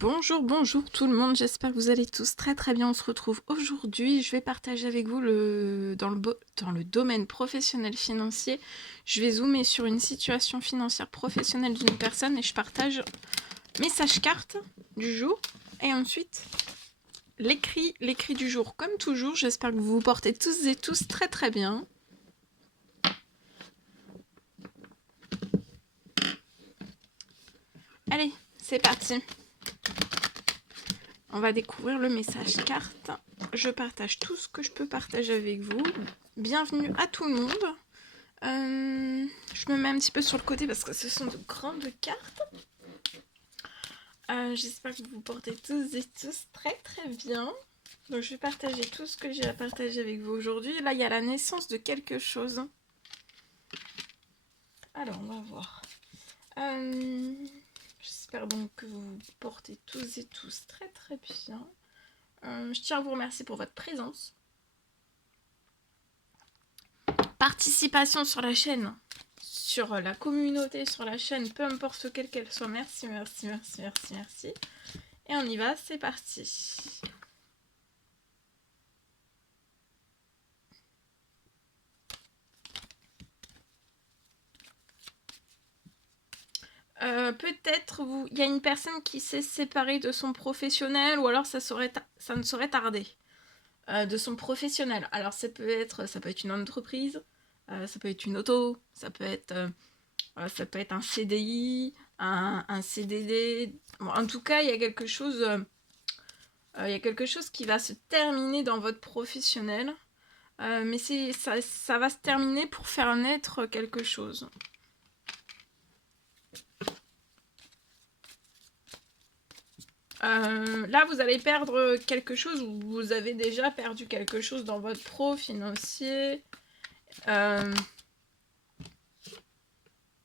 Bonjour, bonjour tout le monde, j'espère que vous allez tous très très bien. On se retrouve aujourd'hui, je vais partager avec vous dans le domaine professionnel financier. Je vais zoomer sur une situation financière professionnelle d'une personne et je partage message carte du jour et ensuite l'écrit du jour. Comme toujours, j'espère que vous vous portez tous et tous très très bien. Allez, c'est parti. On va découvrir le message carte. Je partage tout ce que je peux partager avec vous. Bienvenue à tout le monde. Je me mets un petit peu sur le côté parce que ce sont de grandes cartes. J'espère que vous vous portez tous et tous très très bien. Donc je vais partager tout ce que j'ai à partager avec vous aujourd'hui. Là, il y a la naissance de quelque chose. Alors, on va voir. J'espère donc que vous vous portez tous et tous très très bien. Je tiens à vous remercier pour votre présence. Participation sur la chaîne, sur la communauté, sur la chaîne, peu importe quelle qu'elle soit. Merci, merci, merci, merci, merci. Et on y va, c'est parti. Peut-être il y a une personne qui s'est séparée de son professionnel, ou alors ça ne saurait tarder. De son professionnel. Alors ça peut être une entreprise, ça peut être une auto, ça peut être un CDI, un CDD. Bon, en tout cas, il y a quelque chose qui va se terminer dans votre professionnel. Mais ça va se terminer pour faire naître quelque chose. Là, vous allez perdre quelque chose, ou vous avez déjà perdu quelque chose dans votre pro financier. Mais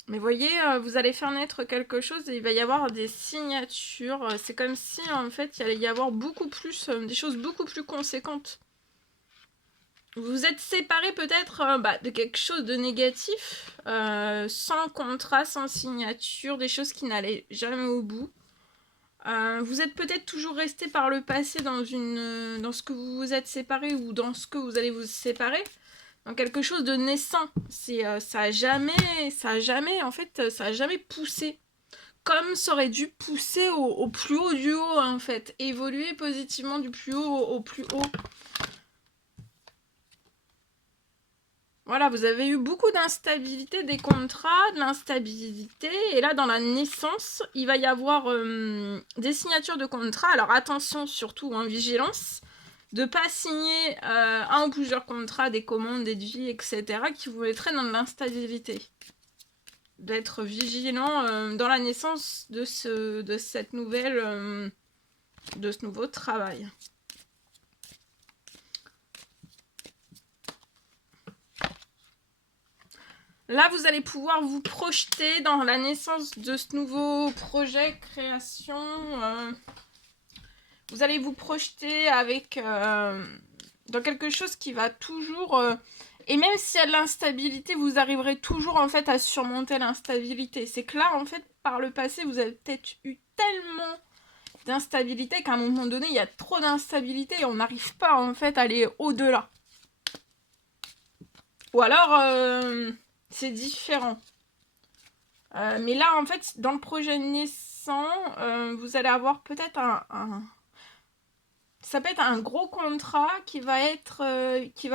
voyez, vous allez faire naître quelque chose et il va y avoir des signatures. C'est comme si, en fait, il allait y avoir beaucoup plus, des choses beaucoup plus conséquentes. Vous vous êtes séparés peut-être de quelque chose de négatif, sans contrat, sans signature, des choses qui n'allaient jamais au bout. Vous êtes peut-être toujours resté par le passé dans ce que vous vous êtes séparés ou dans ce que vous allez vous séparer. Dans quelque chose de naissant. Ça a jamais poussé. Comme ça aurait dû pousser au plus haut du haut, en fait. Évoluer positivement du plus haut au plus haut. Voilà, vous avez eu beaucoup d'instabilité des contrats, de l'instabilité. Et là, dans la naissance, il va y avoir des signatures de contrats. Alors attention, surtout, vigilance. De ne pas signer un ou plusieurs contrats, des commandes, des devis, etc. qui vous mettraient dans de l'instabilité. D'être vigilant dans la naissance de ce nouveau travail. Là, vous allez pouvoir vous projeter dans la naissance de ce nouveau projet, création. Vous allez vous projeter dans quelque chose qui va toujours... et même s'il y a de l'instabilité, vous arriverez toujours en fait à surmonter l'instabilité. C'est que là, en fait, par le passé, vous avez peut-être eu tellement d'instabilité qu'à un moment donné, il y a trop d'instabilité et on n'arrive pas en fait à aller au-delà. Ou alors, c'est différent. Mais là, en fait, dans le projet naissant, vous allez avoir peut-être ça peut être un gros contrat qui va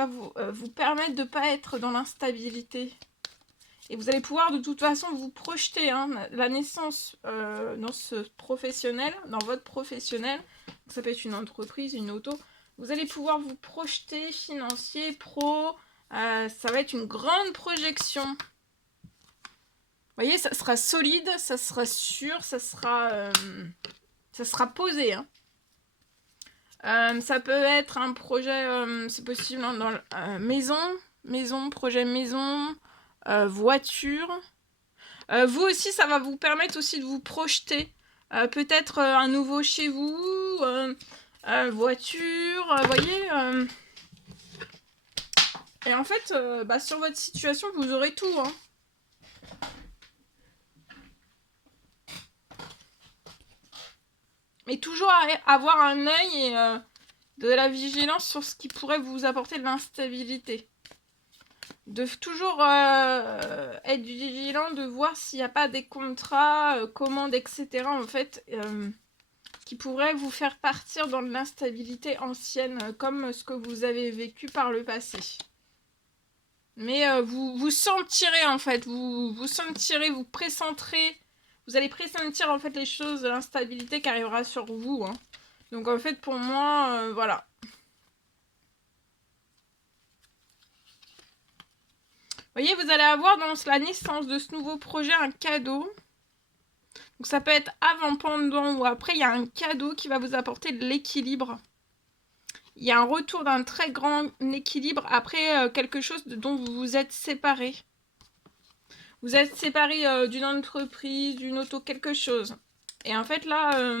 vous permettre de ne pas être dans l'instabilité. Et vous allez pouvoir de toute façon vous projeter, la naissance dans ce professionnel, dans votre professionnel. Donc ça peut être une entreprise, une auto. Vous allez pouvoir vous projeter financier, pro. Ça va être une grande projection. Vous voyez, ça sera solide, ça sera sûr, ça sera posé. Ça peut être un projet, c'est possible dans maison, projet maison, voiture. Vous aussi, ça va vous permettre aussi de vous projeter. Peut-être un nouveau chez vous, voiture, voyez. Et en fait, sur votre situation, vous aurez tout. Et toujours avoir un œil et de la vigilance sur ce qui pourrait vous apporter de l'instabilité. De toujours être vigilant, de voir s'il n'y a pas des contrats, commandes, etc. en fait, qui pourraient vous faire partir dans de l'instabilité ancienne, comme ce que vous avez vécu par le passé. Mais vous sentirez en fait, vous sentirez, vous pressentirez, vous allez pressentir en fait les choses, l'instabilité qui arrivera sur vous. Hein. Donc en fait pour moi, voilà. Vous voyez, vous allez avoir dans la naissance de ce nouveau projet un cadeau. Donc ça peut être avant, pendant ou après, il y a un cadeau qui va vous apporter de l'équilibre. Il y a un retour d'un très grand équilibre après quelque chose dont vous vous êtes séparés. Vous êtes séparés d'une entreprise, d'une auto, quelque chose. Et en fait là,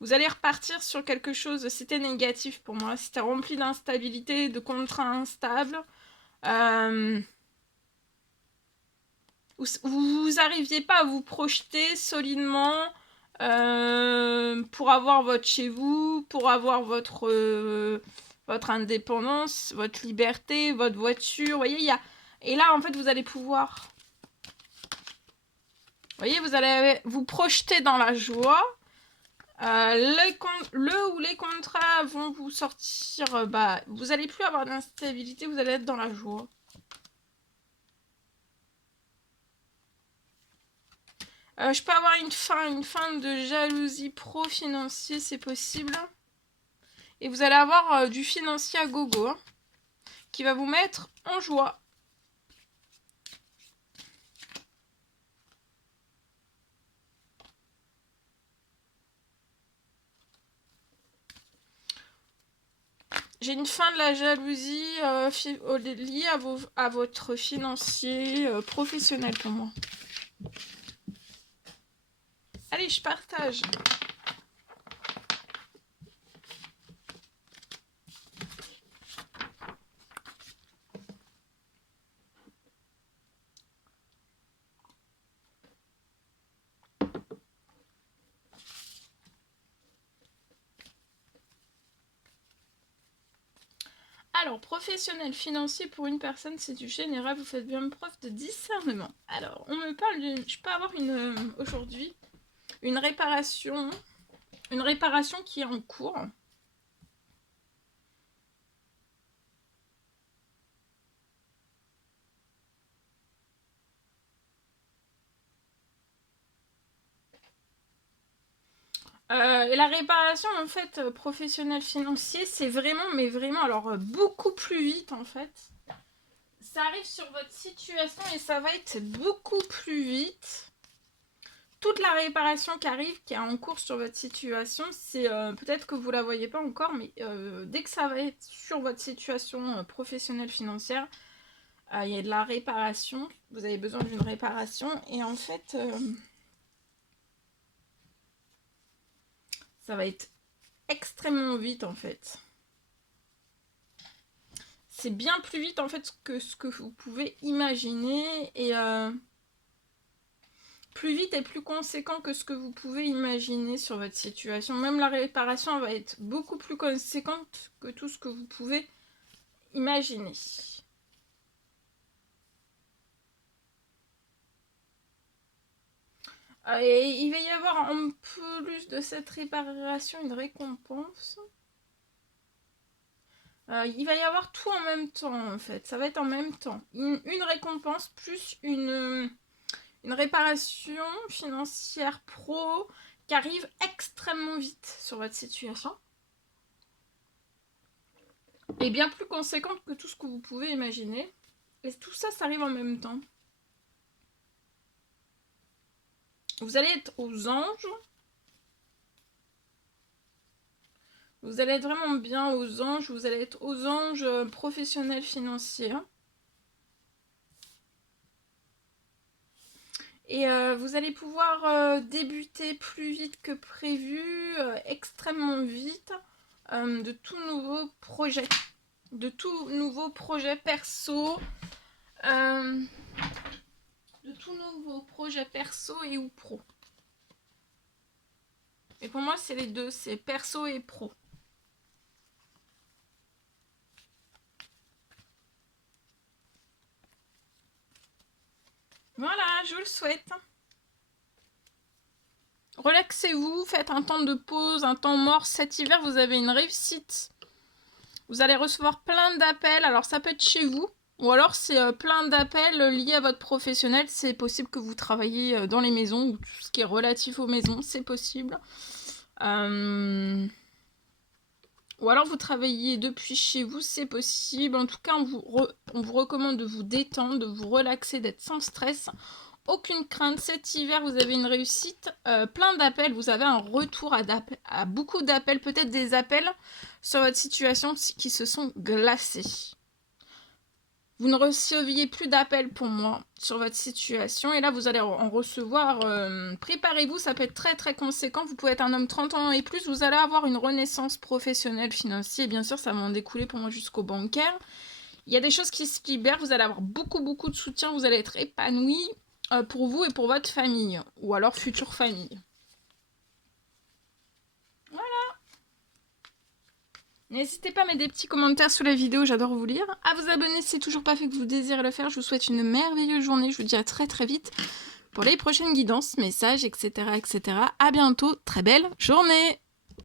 vous allez repartir sur quelque chose, c'était négatif pour moi. C'était rempli d'instabilité, de contrats instables. Vous n'arriviez pas à vous projeter solidement pour avoir votre chez vous, pour avoir votre indépendance, votre liberté, votre voiture. Vous voyez, et là, en fait, vous allez pouvoir... Vous voyez, vous allez vous projeter dans la joie. Les contrats vont vous sortir... vous n'allez plus avoir d'instabilité, vous allez être dans la joie. Je peux avoir une fin de jalousie pro-financier, c'est possible. Et vous allez avoir du financier à gogo, hein, qui va vous mettre en joie. J'ai une fin de la jalousie liée à votre financier professionnel pour moi. Allez, je partage. Alors, professionnel financier pour une personne, c'est du général, vous faites bien preuve de discernement. Alors, on me parle d'une... Je peux avoir aujourd'hui une réparation qui est en cours. Et la réparation, en fait, professionnel financier, c'est vraiment, mais vraiment, alors beaucoup plus vite, en fait. Ça arrive sur votre situation et ça va être beaucoup plus vite. Toute la réparation qui arrive, qui est en cours sur votre situation, c'est peut-être que vous la voyez pas encore, mais dès que ça va être sur votre situation professionnelle financière, il y a de la réparation. Vous avez besoin d'une réparation et en fait... ça va être extrêmement vite en fait. C'est bien plus vite en fait que ce que vous pouvez imaginer et plus vite et plus conséquent que ce que vous pouvez imaginer sur votre situation. Même la réparation va être beaucoup plus conséquente que tout ce que vous pouvez imaginer. Et il va y avoir en plus de cette réparation une récompense. Il va y avoir tout en même temps en fait, ça va être en même temps. Une récompense plus une réparation financière pro qui arrive extrêmement vite sur votre situation. Et bien plus conséquente que tout ce que vous pouvez imaginer. Et tout ça, ça arrive en même temps. Vous allez être aux anges. Vous allez être vraiment bien aux anges. Vous allez être aux anges professionnels financiers. Et vous allez pouvoir débuter plus vite que prévu, extrêmement vite, de tout nouveaux projets. De tout nouveaux projets perso. De tout nouveaux projets perso et ou pro. Et pour moi, c'est les deux, c'est perso et pro. Voilà, je vous le souhaite. Relaxez-vous, faites un temps de pause, un temps mort. Cet hiver, vous avez une réussite. Vous allez recevoir plein d'appels. Alors, ça peut être chez vous. Ou alors, c'est plein d'appels liés à votre professionnel. C'est possible que vous travaillez dans les maisons ou tout ce qui est relatif aux maisons. C'est possible. Ou alors, vous travaillez depuis chez vous. C'est possible. En tout cas, on vous recommande de vous détendre, de vous relaxer, d'être sans stress. Aucune crainte, cet hiver vous avez une réussite, plein d'appels, vous avez un retour à beaucoup d'appels, peut-être des appels sur votre situation qui se sont glacés. Vous ne receviez plus d'appels pour moi sur votre situation et là vous allez en recevoir, préparez-vous, ça peut être très très conséquent, vous pouvez être un homme 30 ans et plus, vous allez avoir une renaissance professionnelle, financière, et bien sûr ça va en découler pour moi jusqu'au bancaire. Il y a des choses qui se libèrent, vous allez avoir beaucoup de soutien, vous allez être épanoui. Pour vous et pour votre famille, ou alors future famille. Voilà. N'hésitez pas à mettre des petits commentaires sous la vidéo, j'adore vous lire. À vous abonner si c'est toujours pas fait que vous désirez le faire. Je vous souhaite une merveilleuse journée, je vous dis à très très vite pour les prochaines guidances, messages, etc. etc. À bientôt, très belle journée.